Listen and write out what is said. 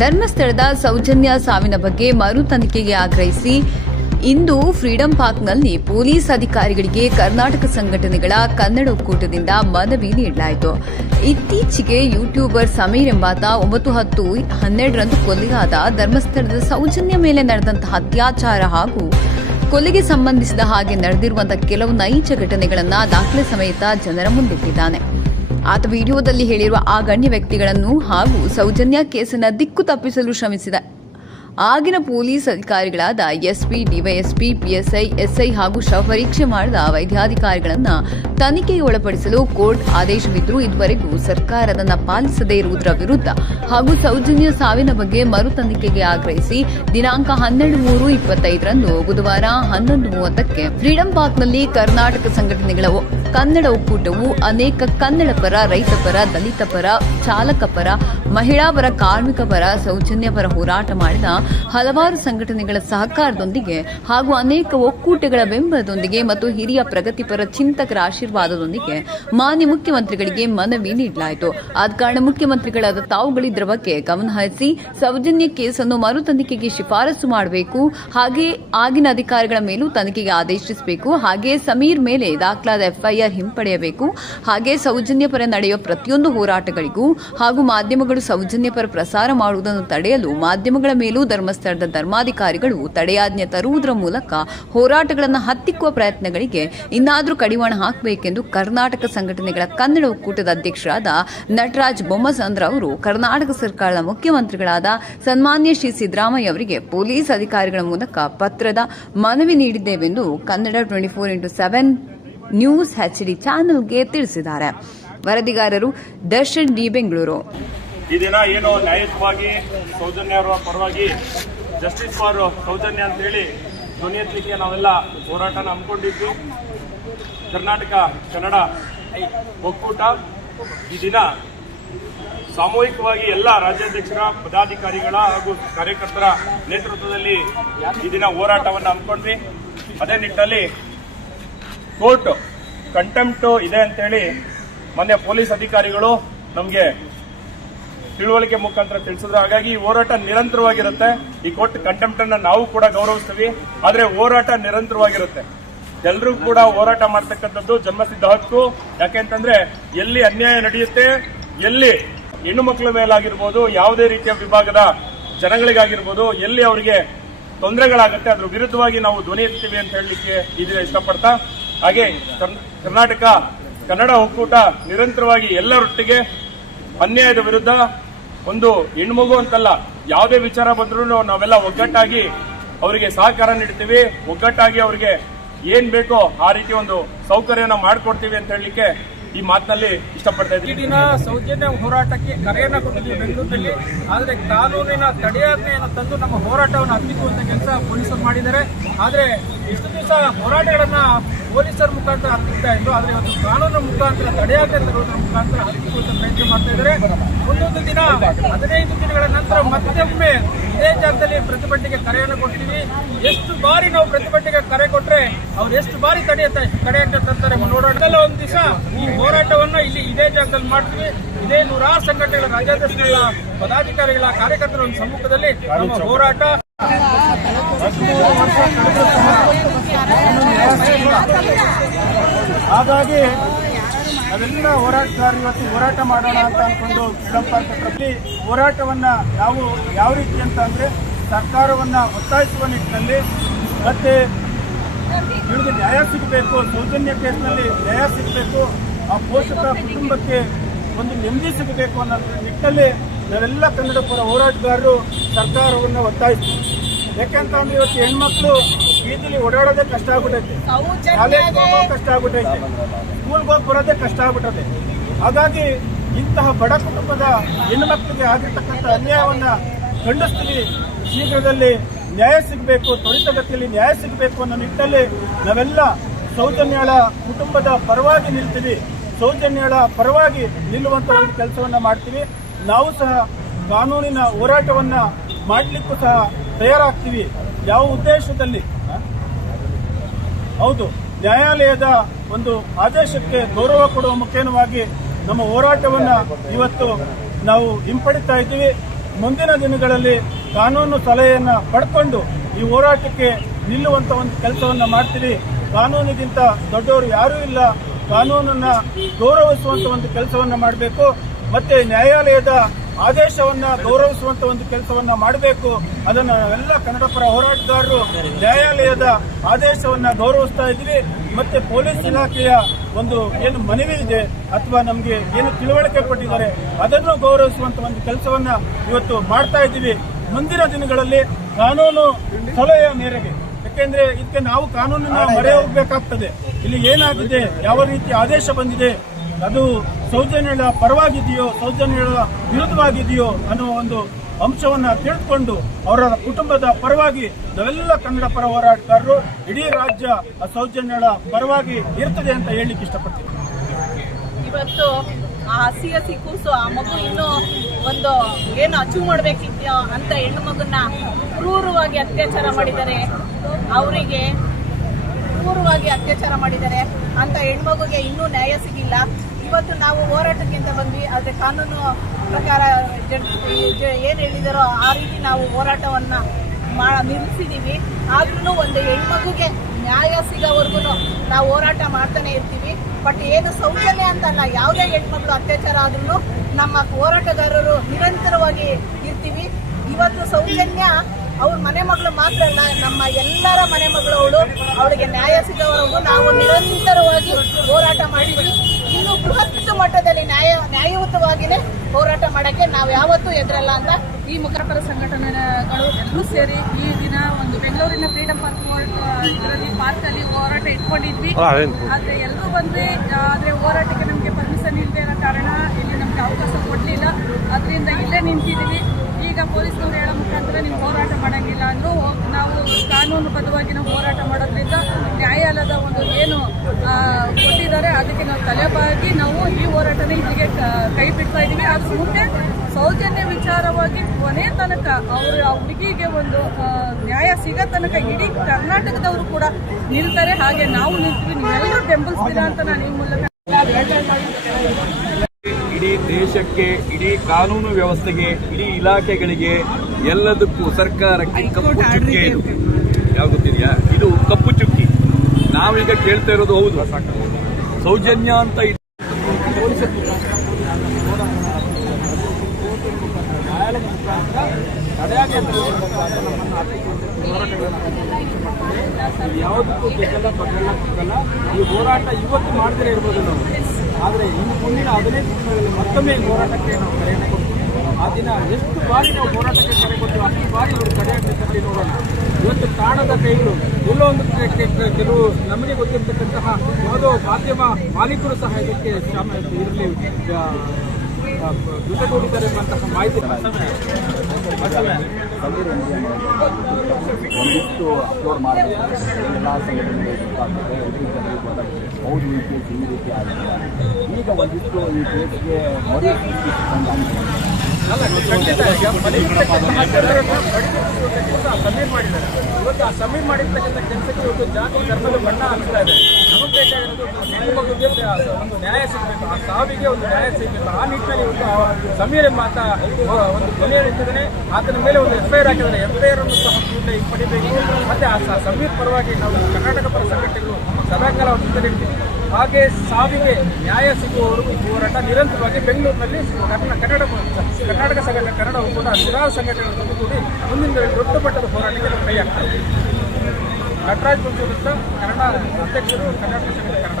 ಧರ್ಮಸ್ಥಳದ ಸೌಜನ್ಯ ಸಾವಿನ ಬಗ್ಗೆ ಮರು ತನಿಖೆಗೆ ಆಗ್ರಹಿಸಿ ಇಂದು ಫ್ರೀಡಂ ಪಾರ್ಕ್ನಲ್ಲಿ ಪೊಲೀಸ್ ಅಧಿಕಾರಿಗಳಿಗೆ ಕರ್ನಾಟಕ ಸಂಘಟನೆಗಳ ಕನ್ನಡ ಒಕ್ಕೂಟದಿಂದ ಮನವಿ ನೀಡಲಾಯಿತು. ಇತ್ತೀಚೆಗೆ ಯೂಟ್ಯೂಬರ್ ಸಮೀರ್ ಎಂಬಾತ 9/10/12ರಂದು ಕೊಲೆಯಾದ ಧರ್ಮಸ್ಥಳದ ಸೌಜನ್ಯ ಮೇಲೆ ನಡೆದಂತಹ ಅತ್ಯಾಚಾರ ಹಾಗೂ ಕೊಲೆಗೆ ಸಂಬಂಧಿಸಿದ ಹಾಗೆ ನಡೆದಿರುವಂತಹ ಕೆಲವು ನೈಜ ಘಟನೆಗಳನ್ನು ದಾಖಲೆ ಸಮೇತ ಜನರ ಮುಂದಿಟ್ಟಿದ್ದಾನೆ. ಆತ ವಿಡಿಯೋದಲ್ಲಿ ಹೇಳಿರುವ ಆ ಗಣ್ಯ ವ್ಯಕ್ತಿಗಳನ್ನು ಹಾಗೂ ಸೌಜನ್ಯ ಕೇಸನ್ನ ದಿಕ್ಕು ತಪ್ಪಿಸಲು ಶ್ರಮಿಸಿದ ಆಗಿನ ಪೊಲೀಸ್ ಅಧಿಕಾರಿಗಳಾದ ಎಸ್ಪಿ, ಡಿವೈಎಸ್ಪಿ, ಪಿಎಸ್ಐ, ಎಸ್ಐ ಹಾಗೂ ಶವ ಪರೀಕ್ಷೆ ಮಾಡಿದ ವೈದ್ಯಾಧಿಕಾರಿಗಳನ್ನು ತನಿಖೆಗೆ ಒಳಪಡಿಸಲು ಕೋರ್ಟ್ ಆದೇಶವಿದ್ದರೂ ಇದುವರೆಗೂ ಸರ್ಕಾರ ಅದನ್ನು ಪಾಲಿಸದೇ ಇರುವುದರ ವಿರುದ್ಧ ಹಾಗೂ ಸೌಜನ್ಯ ಸಾವಿನ ಬಗ್ಗೆ ಮರು ತನಿಖೆಗೆ ಆಗ್ರಹಿಸಿ ದಿನಾಂಕ 12/3/25ರಂದು ಬುಧವಾರ 11:30ಕ್ಕೆ ಫ್ರೀಡಂ ಪಾರ್ಕ್ನಲ್ಲಿ ಕರ್ನಾಟಕ ಸಂಘಟನೆಗಳ ಕನ್ನಡ ಒಕ್ಕೂಟವು ಅನೇಕ ಕನ್ನಡ ಪರ, ರೈತ ಪರ, ದಲಿತ ಪರ, ಚಾಲಕ ಪರ, ಮಹಿಳಾ ಪರ, ಕಾರ್ಮಿಕ ಪರ, ಸೌಜನ್ಯ ಪರ ಹೋರಾಟ ಮಾಡಿದ ಹಲವಾರು ಸಂಘಟನೆಗಳ ಸಹಕಾರದೊಂದಿಗೆ ಹಾಗೂ ಅನೇಕ ಒಕ್ಕೂಟಗಳ ಬೆಂಬಲದೊಂದಿಗೆ ಮತ್ತು ಹಿರಿಯ ಪ್ರಗತಿಪರ ಚಿಂತಕರ ಆಶೀರ್ವಾದದೊಂದಿಗೆ ಮಾನ್ಯ ಮುಖ್ಯಮಂತ್ರಿಗಳಿಗೆ ಮನವಿ ನೀಡಲಾಯಿತು. ಆದ ಕಾರಣ ಮುಖ್ಯಮಂತ್ರಿಗಳಾದ ತಾವುಗಳಿದ್ರ ಬಗ್ಗೆ ಗಮನ ಹರಿಸಿ ಸೌಜನ್ಯ ಕೇಸನ್ನು ಮರು ತನಿಖೆಗೆ ಶಿಫಾರಸು ಮಾಡಬೇಕು. ಹಾಗೆ ಆಗಿನ ಅಧಿಕಾರಿಗಳ ಮೇಲೂ ತನಿಖೆಗೆ ಆದೇಶಿಸಬೇಕು. ಹಾಗೆ ಸಮೀರ್ ಮೇಲೆ ದಾಖಲಾದ ಎಫ್ಐಆರ್ ಹಿಂಪಡೆಯಬೇಕು. ಹಾಗೆ ಸೌಜನ್ಯ ಪರ ನಡೆಯುವ ಪ್ರತಿಯೊಂದು ಹೋರಾಟಗಳಿಗೂ ಹಾಗೂ ಮಾಧ್ಯಮಗಳು ಸೌಜನ್ಯ ಪರ ಪ್ರಸಾರ ಮಾಡುವುದನ್ನು ತಡೆಯಲು ಮಾಧ್ಯಮಗಳ ಮೇಲೂ ಧರ್ಮಸ್ಥಳದ ಧರ್ಮಾಧಿಕಾರಿಗಳು ತಡೆಯಾಜ್ಞೆ ತರುವುದರ ಮೂಲಕ ಹೋರಾಟಗಳನ್ನು ಹತ್ತಿಕ್ಕುವ ಪ್ರಯತ್ನಗಳಿಗೆ ಇನ್ನಾದರೂ ಕಡಿವಾಣ ಹಾಕಬೇಕೆಂದು ಕರ್ನಾಟಕ ಸಂಘಟನೆಗಳ ಕನ್ನಡ ಒಕ್ಕೂಟದ ಅಧ್ಯಕ್ಷರಾದ ನಟರಾಜ್ ಬೊಮ್ಮಸಂದ್ರ ಅವರು ಕರ್ನಾಟಕ ಸರ್ಕಾರದ ಮುಖ್ಯಮಂತ್ರಿಗಳಾದ ಸನ್ಮಾನ್ಯ ಶ್ರೀ ಸಿದ್ದರಾಮಯ್ಯ ಅವರಿಗೆ ಪೊಲೀಸ್ ಅಧಿಕಾರಿಗಳ ಮೂಲಕ ಪತ್ರದ ಮನವಿ ನೀಡಿದ್ದೇವೆಂದು ಕನ್ನಡ 24x7 ನ್ಯೂಸ್ HD ಚಾನೆಲ್ಗೆ ತಿಳಿಸಿದ್ದಾರೆ. ವರದಿಗಾರರು ದರ್ಶನ್ ಡಿ, ಬೆಂಗಳೂರು. ಈ ದಿನ ಏನು ನ್ಯಾಯಯುತವಾಗಿ ಸೌಜನ್ಯ ಅವರ ಪರವಾಗಿ ಜಸ್ಟಿಸ್ ಫಾರ್ ಸೌಜನ್ಯ ಅಂತ ಹೇಳಿ ಧ್ವನಿ ಎತ್ತಲಿಕ್ಕೆ ನಾವೆಲ್ಲ ಹೋರಾಟನ ಹಮ್ಮಿಕೊಂಡಿದ್ವಿ. ಕರ್ನಾಟಕ ಕನ್ನಡ ಒಕ್ಕೂಟ ಈ ದಿನ ಸಾಮೂಹಿಕವಾಗಿ ಎಲ್ಲ ರಾಜ್ಯಾಧ್ಯಕ್ಷರ, ಪದಾಧಿಕಾರಿಗಳ ಹಾಗೂ ಕಾರ್ಯಕರ್ತರ ನೇತೃತ್ವದಲ್ಲಿ ಈ ದಿನ ಹೋರಾಟವನ್ನು ಹಮ್ಮಿಕೊಂಡ್ವಿ. ಅದೇ ನಿಟ್ಟಿನಲ್ಲಿ ಕೋರ್ಟ್ ಕಂಟೆಂಪ್ಟ್ ಇದೆ ಅಂತ ಹೇಳಿ ಮೊನ್ನೆ ಪೊಲೀಸ್ ಅಧಿಕಾರಿಗಳು ನಮಗೆ ತಿಳುವಳಿಕೆ ಮುಖಾಂತರ ತಿಳಿಸಿದ್ರು. ಹಾಗಾಗಿ ಈ ಹೋರಾಟ ನಿರಂತರವಾಗಿರುತ್ತೆ. ಈ ಕೋರ್ಟ್ ಕಂಟೆಂಪ್ಟ್ ಅನ್ನ ನಾವು ಕೂಡ ಗೌರವಿಸ್ತೀವಿ. ಆದ್ರೆ ಹೋರಾಟ ನಿರಂತರವಾಗಿರುತ್ತೆ. ಎಲ್ಲರೂ ಕೂಡ ಹೋರಾಟ ಮಾಡ್ತಕ್ಕಂಥದ್ದು ಜನ್ಮಸಿದ್ಧ ಹಕ್ಕು. ಯಾಕೆಂತಂದ್ರೆ ಎಲ್ಲಿ ಅನ್ಯಾಯ ನಡೆಯುತ್ತೆ, ಎಲ್ಲಿ ಹೆಣ್ಣು ಮಕ್ಕಳ ಮೇಲಾಗಿರ್ಬೋದು, ಯಾವುದೇ ರೀತಿಯ ವಿಭಾಗದ ಜನಗಳಿಗಾಗಿರ್ಬೋದು, ಎಲ್ಲಿ ಅವರಿಗೆ ತೊಂದರೆಗಳಾಗುತ್ತೆ ಅದ್ರ ವಿರುದ್ಧವಾಗಿ ನಾವು ಧ್ವನಿ ಎತ್ತೀವಿ ಅಂತ ಹೇಳಲಿಕ್ಕೆ ಇದನ್ನ ಇಷ್ಟಪಡ್ತಾ, ಹಾಗೆ ಕರ್ನಾಟಕ ಕನ್ನಡ ಒಕ್ಕೂಟ ನಿರಂತರವಾಗಿ ಎಲ್ಲರೊಟ್ಟಿಗೆ ಅನ್ಯಾಯದ ವಿರುದ್ಧ ಒಂದು ಹೆಣ್ಮಗು ಅಂತಲ್ಲ, ಯಾವುದೇ ವಿಚಾರ ಬಂದ್ರೂ ನಾವೆಲ್ಲ ಒಗ್ಗಟ್ಟಾಗಿ ಅವರಿಗೆ ಸಹಕಾರ ನೀಡ್ತೀವಿ. ಒಗ್ಗಟ್ಟಾಗಿ ಅವರಿಗೆ ಏನ್ ಬೇಕೋ ಆ ರೀತಿ ಒಂದು ಸೌಕರ್ಯನ ಮಾಡಿಕೊಡ್ತೀವಿ ಅಂತ ಹೇಳಲಿಕ್ಕೆ ಈ ಮಾತಿನಲ್ಲಿ ಇಷ್ಟಪಡ್ತಾ ಇದ್ದೀವಿ. ಈ ದಿನ ಸೌಜನ್ಯ ಹೋರಾಟಕ್ಕೆ ಕರೆಯನ್ನ ಕೊಟ್ಟಿದ್ದೀವಿ ಬೆಂಗಳೂರಿನಲ್ಲಿ. ಆದರೆ ಕಾನೂನಿನ ತಡೆಯಾಜ್ಞೆಯನ್ನು ತಂದು ನಮ್ಮ ಹೋರಾಟವನ್ನು ಹತ್ತಿಕ್ಕುವಂತ ಕೆಲಸ ಪೊಲೀಸರು ಮಾಡಿದ್ದಾರೆ. ಆದರೆ ಇಷ್ಟು ದಿವಸ ಹೋರಾಟಗಳನ್ನ ಪೊಲೀಸರ ಮುಖಾಂತರ ಹತ್ತಿಕ್ತಾ ಇದ್ರು. ಆದರೆ ಇವತ್ತು ಕಾನೂನು ಮುಖಾಂತರ ತಡೆಯಾಜ್ಞೆ ತರುವುದರ ಮುಖಾಂತರ ಹತ್ತಿಕ್ಕುವಂತ ಪ್ರಯತ್ನ ಮಾಡ್ತಾ ಇದ್ದಾರೆ. ಮುಂದೊಂದು ದಿನ 15 ದಿನಗಳ ನಂತರ ಮತ್ತೊಮ್ಮೆ ಇದೇ ಜಾಗದಲ್ಲಿ ಪ್ರತಿಭಟನೆಗೆ ಕರೆಯನ್ನು ಕೊಡ್ತೀವಿ. ಎಷ್ಟು ಬಾರಿ ನಾವು ಪ್ರತಿಭಟನೆಗೆ ಕರೆ ಕೊಟ್ರೆ ಅವ್ರು ಎಷ್ಟು ಬಾರಿ ತಡೆಯಾಜ್ಞೆ ತರ್ತಾರೆ ನೋಡೋಣ. ಒಂದು ದಿವಸ ಈ ಹೋರಾಟವನ್ನು ಇಲ್ಲಿ ಇದೇ ಜಾಗದಲ್ಲಿ ಮಾಡ್ತೀವಿ. ಇದೇ 100 ಸಂಘಟನೆಗಳ ರಾಜ್ಯಾಧ್ಯಕ್ಷಗಳ, ಪದಾಧಿಕಾರಿಗಳ, ಕಾರ್ಯಕರ್ತರ ಒಂದು ಸಮ್ಮುಖದಲ್ಲಿ ನಮ್ಮ ಹೋರಾಟ. ಹಾಗಾಗಿ ನಾವೆಲ್ಲ ಹೋರಾಟಗಾರರು ಇವತ್ತು ಹೋರಾಟ ಮಾಡೋಣ ಅಂತ ಅನ್ಕೊಂಡು ಫ್ರೀಡಂ ಪಾರ್ಕ್ ಹೋರಾಟವನ್ನ ನಾವು ಯಾವ ರೀತಿ ಅಂತ ಅಂದ್ರೆ ಸರ್ಕಾರವನ್ನ ಒತ್ತಾಯಿಸುವ ನಿಟ್ಟಿನಲ್ಲಿ ಮತ್ತೆ ಇವರಿಗೆ ನ್ಯಾಯ ಸಿಗಬೇಕು, ಸೌಜನ್ಯ ಕೇಸ್ನಲ್ಲಿ ನ್ಯಾಯ ಸಿಗಬೇಕು, ಆ ಪೋಷಕ ಕುಟುಂಬಕ್ಕೆ ಒಂದು ನೆಮ್ಮದಿ ಸಿಗಬೇಕು ಅನ್ನೋ ನಿಟ್ಟಿನಲ್ಲಿ ನಾವೆಲ್ಲ ಕನ್ನಡ ಪರ ಹೋರಾಟಗಾರರು ಸರ್ಕಾರವನ್ನು ಒತ್ತಾಯಿಸ್ತೀವಿ. ಯಾಕೆಂತಂದ್ರೆ ಇವತ್ತು ಹೆಣ್ಮಕ್ಳು ಬೀದಿಲಿ ಓಡಾಡೋದೇ ಕಷ್ಟ ಆಗ್ಬಿಟ್ಟೈತೆ, ಕಾಲೇಜ್ಗೆ ಹೋಗೋದು ಕಷ್ಟ ಆಗ್ಬಿಟ್ಟೈತೆ, ಸ್ಕೂಲ್ಗೆ ಹೋಗಿ ಬರೋದೇ ಕಷ್ಟ ಆಗ್ಬಿಟ್ಟದೆ. ಹಾಗಾಗಿ ಇಂತಹ ಬಡ ಕುಟುಂಬದ ಹೆಣ್ಣುಮಕ್ಕಳಿಗೆ ಆಗಿರ್ತಕ್ಕಂಥ ಅನ್ಯಾಯವನ್ನ ಖಂಡಿಸ್ತೀವಿ. ಶೀಘ್ರದಲ್ಲಿ ನ್ಯಾಯ ಸಿಗಬೇಕು, ತ್ವರಿತಗತಿಯಲ್ಲಿ ನ್ಯಾಯ ಸಿಗಬೇಕು ಅನ್ನೋ ನಿಟ್ಟಿನಲ್ಲಿ ನಾವೆಲ್ಲ ಸೌಜನ್ಯಳ ಕುಟುಂಬದ ಪರವಾಗಿ ನಿಲ್ತೀವಿ. ಸೌಜನ್ಯಳ ಪರವಾಗಿ ನಿಲ್ಲುವಂತ ಒಂದು ಕೆಲಸವನ್ನ ಮಾಡ್ತೀವಿ. ನಾವು ಸಹ ಕಾನೂನಿನ ಹೋರಾಟವನ್ನ ಮಾಡಲಿಕ್ಕೂ ಸಹ ತಯಾರಾಗ್ತೀವಿ. ಯಾವ ಉದ್ದೇಶದಲ್ಲಿ? ಹೌದು, ನ್ಯಾಯಾಲಯದ ಒಂದು ಆದೇಶಕ್ಕೆ ಗೌರವ ಕೊಡುವ ಮುಖೇನವಾಗಿ ನಮ್ಮ ಹೋರಾಟವನ್ನ ಇವತ್ತು ನಾವು ಹಿಂಪಡಿತಾ ಇದ್ದೀವಿ. ಮುಂದಿನ ದಿನಗಳಲ್ಲಿ ಕಾನೂನು ಸಲಹೆಯನ್ನು ಪಡ್ಕೊಂಡು ಈ ಹೋರಾಟಕ್ಕೆ ನಿಲ್ಲುವಂತ ಒಂದು ಕೆಲಸವನ್ನ ಮಾಡ್ತೀವಿ. ಕಾನೂನಿಗಿಂತ ದೊಡ್ಡವರು ಯಾರೂ ಇಲ್ಲ. ಕಾನೂನನ್ನ ಗೌರವಿಸುವಂತ ಒಂದು ಕೆಲಸವನ್ನ ಮಾಡಬೇಕು. ಮತ್ತೆ ನ್ಯಾಯಾಲಯದ ಆದೇಶವನ್ನ ಗೌರವಿಸುವಂತ ಒಂದು ಕೆಲಸವನ್ನ ಮಾಡಬೇಕು. ಅದನ್ನು ನಾವೆಲ್ಲ ಕನ್ನಡ ಪರ ಹೋರಾಟಗಾರರು ನ್ಯಾಯಾಲಯದ ಆದೇಶವನ್ನ ಗೌರವಿಸ್ತಾ ಇದ್ದೀವಿ. ಮತ್ತೆ ಪೊಲೀಸ್ ಇಲಾಖೆಯ ಒಂದು ಏನು ಮನವಿ ಇದೆ ಅಥವಾ ನಮಗೆ ಏನು ತಿಳುವಳಿಕೆ ಕೊಟ್ಟಿದ್ದಾರೆ ಅದನ್ನು ಗೌರವಿಸುವಂತ ಒಂದು ಕೆಲಸವನ್ನ ಇವತ್ತು ಮಾಡ್ತಾ ಇದ್ದೀವಿ. ಮುಂದಿನ ದಿನಗಳಲ್ಲಿ ಕಾನೂನು ಸಲಹೆಯ ಮೇರೆಗೆ, ಯಾಕೆಂದ್ರೆ ಇದಕ್ಕೆ ನಾವು ಕಾನೂನನ್ನ ಮೊರೆ ಹೋಗಬೇಕಾಗ್ತದೆ. ಇಲ್ಲಿ ಏನಾಗಿದೆ, ಯಾವ ರೀತಿ ಆದೇಶ ಬಂದಿದೆ, ಅದು ಸೌಜನ್ಯಳ ಪರವಾಗಿದೆಯೋ ಸೌಜನ್ಯಳ ವಿರುದ್ಧವಾಗಿದೆಯೋ ಅನ್ನೋ ಒಂದು ಅಂಶವನ್ನ ತಿಳಿದುಕೊಂಡು ಅವರ ಕುಟುಂಬದ ಪರವಾಗಿ ನಾವೆಲ್ಲ ಕನ್ನಡ ಪರ ಹೋರಾಟಗಾರರು ಇಡೀ ರಾಜ್ಯ ಸೌಜನ್ಯಳ ಪರವಾಗಿ ಇರ್ತದೆ ಅಂತ ಹೇಳಲಿಕ್ಕೆ ಇಷ್ಟಪಡ್ತೀನಿ. ಇವತ್ತು ಆ ಹಸಿ ಕೂಸು ಆ ಮಗು ಇನ್ನೂ ಒಂದು ಏನು ಅಚೀವ್ ಮಾಡಬೇಕಿತ್ತು ಅಂತ ಹೆಣ್ಣು ಮಗುನ ಕ್ರೂರವಾಗಿ ಅತ್ಯಾಚಾರ ಮಾಡಿದ್ದಾರೆ. ಅವರಿಗೆ ಕ್ರೂರವಾಗಿ ಅತ್ಯಾಚಾರ ಮಾಡಿದ್ದಾರೆ ಅಂತ ಹೆಣ್ಮಗುಗೆ ಇನ್ನೂ ನ್ಯಾಯ ಸಿಗಿಲ್ಲ. ಇವತ್ತು ನಾವು ಹೋರಾಟಕ್ಕಿಂತ ಬಂದ್ವಿ. ಆದರೆ ಕಾನೂನು ಪ್ರಕಾರ ಏನು ಹೇಳಿದಾರೋ ಆ ರೀತಿ ನಾವು ಹೋರಾಟವನ್ನ ನಿಲ್ಲಿಸಿದೀವಿ. ಆದ್ರೂ ಒಂದು ಹೆಣ್ಮಗುಗೆ ನ್ಯಾಯ ಸಿಗೋವರೆಗೂ ನಾವು ಹೋರಾಟ ಮಾಡ್ತಾನೆ ಇರ್ತೀವಿ. ಬಟ್ ಏನು ಸೌಜನ್ಯ ಅಂತಲ್ಲ, ಯಾವುದೇ ಹೆಣ್ಮಗಳು ಅತ್ಯಾಚಾರ ಆದ್ರೂ ನಮ್ಮ ಹೋರಾಟಗಾರರು ನಿರಂತರವಾಗಿ ಇರ್ತೀವಿ. ಇವತ್ತು ಸೌಜನ್ಯ ಅವ್ರ ಮನೆ ಮಗಳು ಮಾತ್ರ ಅಲ್ಲ, ನಮ್ಮ ಎಲ್ಲರ ಮನೆ ಮಗಳು ಅವಳಿಗೆ ನ್ಯಾಯ ಸಿಗೋವರೆಗೂ ನಾವು ನಿರಂತರವಾಗಿ ಹೋರಾಟ ಮಾಡಿದ್ವಿ. ಇನ್ನು ಬೃಹತ್ ಮಟ್ಟದಲ್ಲಿ ನ್ಯಾಯಯುತವಾಗಿಯೇ ಹೋರಾಟ ಮಾಡಕ್ಕೆ ನಾವು ಯಾವತ್ತೂ ಎದುರಲ್ಲ ಅಂತ ಈ ಮುಖಪರ ಸಂಘಟನೆಗಳು ಎಲ್ಲರೂ ಸೇರಿ ಈ ದಿನ ಒಂದು ಬೆಂಗಳೂರಿನ ಫ್ರೀಡಂ ಪಾರ್ಕ್ ಅಲ್ಲಿ ಹೋರಾಟ ಇಟ್ಕೊಂಡಿದ್ವಿ. ಆದ್ರೆ ಎಲ್ಲರೂ ಬಂದ್ವಿ. ಆದ್ರೆ ಹೋರಾಟಕ್ಕೆ ನಮಗೆ ಪರ್ಮಿಷನ್ ಇಲ್ಲದೆ ಇರೋ ಕಾರಣ ಇಲ್ಲಿ ನಮ್ಗೆ ಅವಕಾಶ ಕೊಡ್ಲಿಲ್ಲ. ಅದರಿಂದ ಇಲ್ಲೇ ನಿಂತಿದ್ದೀವಿ. ಈಗ ಪೊಲೀಸ್ನವ್ರು ಹೇಳೋ ಮುಖಾಂತರ ನೀವು ಹೋರಾಟ ಮಾಡಂಗಿಲ್ಲ ಅಂದ್ರು ನಾವು ಕಾನೂನುಬದ್ಧವಾಗಿ ನಾವು ಹೋರಾಟ ಮಾಡೋದ್ರಿಂದ ನ್ಯಾಯಾಲಯದ ಒಂದು ಏನು ಕೊಟ್ಟಿದ್ದಾರೆ ಅದಕ್ಕೆ ನಾವು ತಲೆಬಾಗಿ ನಾವು ಈ ಹೋರಾಟನ ಇಲ್ಲಿಗೆ ಕೈ ಬಿಡ್ತಾ ಇದ್ದೀವಿ. ಅದ್ರ ಮುಂದೆ ಸೌಜನ್ಯ ವಿಚಾರವಾಗಿ ಕೊನೆ ತನಕ ಅವರು ಆ ಹುಡುಗಿಗೆ ಒಂದು ನ್ಯಾಯ ಸಿಗೋ ತನಕ ಇಡೀ ಕರ್ನಾಟಕದವರು ಕೂಡ ನಿಲ್ತಾರೆ. ಹಾಗೆ ನಾವು ನಿಲ್ತೀವಿ, ನೀವೆಲ್ಲರೂ ಬೆಂಬಲಿಸ್ತೀರಾ ಅಂತ ನಾನು ಈ ಮೂಲಕ ಇಡೀ ದೇಶಕ್ಕೆ, ಇಡೀ ಕಾನೂನು ವ್ಯವಸ್ಥೆಗೆ, ಇಡೀ ಇಲಾಖೆಗಳಿಗೆ ಎಲ್ಲದಕ್ಕೂ ಸರ್ಕಾರಕ್ಕೆ ಕಪ್ಪು ಚುಕ್ಕೆ ಇದು. ಯಾವ ಗೊತ್ತಿದೆಯಾ? ಇದು ಕಪ್ಪು ಚುಕ್ಕಿ. ನಾವೀಗ ಕೇಳ್ತಾ ಇರೋದು ಹೌದು ಸೌಜನ್ಯ ಅಂತ ಯಾವುದಕ್ಕೂ ಗೆದ್ದಲ್ಲ ಬಗ್ಗಲ್ಲ. ಈ ಹೋರಾಟ ಇವತ್ತು ಮಾಡದೇ ಇರ್ಬೋದು ನಾವು, ಆದರೆ ಇನ್ನು ಮುಂದಿನ 15 ದಿನಗಳಲ್ಲಿ ಮತ್ತೊಮ್ಮೆ ಹೋರಾಟಕ್ಕೆ ನಾವು ಕರೆಯನ್ನು ಕೊಡ್ತೀವಿ. ಆ ದಿನ ಎಷ್ಟು ಬಾರಿ ನಾವು ಹೋರಾಟಕ್ಕೆ ಕರೆ ಕೊಡ್ತೀವಿ ಅಷ್ಟು ಬಾರಿ ಅವರು ತಡೆಯಾಗ್ತಕ್ಕಂಥ ನೋಡೋಣ. ಇವತ್ತು ಕಾಣದ ಕೈಗಳು ಎಲ್ಲೋ ಒಂದು ಕೆಲವು ನಮಗೆ ಗೊತ್ತಿರತಕ್ಕಂತಹ ಯಾವುದೋ ಮಾಧ್ಯಮ ಮಾಲೀಕರು ಸಹ ಇದಕ್ಕೆ ಇದರಲ್ಲಿ ಜೊತೆಗೂಡಿದ್ದಾರೆ ಎಂಬಂತಹ ಮಾಹಿತಿ ಒಂದಿಷ್ಟು ಅಪ್ಲೋಡ್ ಮಾಡಬೇಕು. ಎಲ್ಲ ಸಂಘಟನೆಗಳು ಹೌದು ಈ ಕೇಸ್ ಈ ರೀತಿ ಆಗಿದೆ. ಈಗ ಒಂದಿಷ್ಟು ಈ ಕೇಸ್ಗೆ ಮರು ಸಬ್ಮಿಟ್ ಮಾಡಿದ್ದಾರೆ. ಇವತ್ತು ಆ ಸಬ್ಮಿಟ್ ಮಾಡಿರ್ತಕ್ಕಂಥ ಕೆಲಸಕ್ಕೆ ಇವತ್ತು ಜಾತಿ ಧರ್ಮದ ಬಣ್ಣ ಹಾಕ್ತಾ ಇದೆ. ನಮಗೆ ಬೇಕಾಗಿರೋದು ಹೆಣ್ಣುಮಗುಗೆ ಒಂದು ನ್ಯಾಯ ಸಿಗಬೇಕು, ಆ ಸಾವಿಗೆ ಒಂದು ನ್ಯಾಯ ಸಿಗಬೇಕು. ಆ ನಿಟ್ಟಿನಲ್ಲಿ ಇವತ್ತು ಸಮೀರ್ ಎಂಬ ಆತ ಒಂದು ಕೊಲೆ ಹೇಳಿದ್ದಾನೆ. ಆತನ ಮೇಲೆ ಒಂದು FIR ಹಾಕಿದ್ದಾರೆ. FIR ಅನ್ನು ಸಹ ಕೂಡಲೇ ಪಡಿಬೇಕು. ಮತ್ತೆ ಆ ಸಮೀರ್ ಪರವಾಗಿ ನಾವು ಕರ್ನಾಟಕ ಪರ ಸಂಘಟನೆಗಳು ಸದಾಕಾಲ ನಿಂತಿದ್ದೀವಿ. ಹಾಗೆ ಸಾವಿಗೆ ನ್ಯಾಯ ಸಿಗುವವರೆಗೂ ಈ ಹೋರಾಟ ನಿರಂತರವಾಗಿ ಬೆಂಗಳೂರಿನಲ್ಲಿ ಕರ್ನಾಟಕ ಸಂಘಟನೆ ಕನ್ನಡ ಒಕ್ಕೂಟ ಹಲವಾರು ಸಂಘಟನೆಗಳನ್ನು ಕೂಡಿ ಮುಂದಿನ ದೊಡ್ಡ ಮಟ್ಟದ ಹೋರಾಟಕ್ಕೆ ನಾವು ಕೈ ಹಾಕ್ತೇವೆ. ನಟರಾಜ್ ಬಂಧು ಕನ್ನಡ ಅಧ್ಯಕ್ಷರು ಕರ್ನಾಟಕ ಸಂಘಟನೆ ಕನ್ನಡ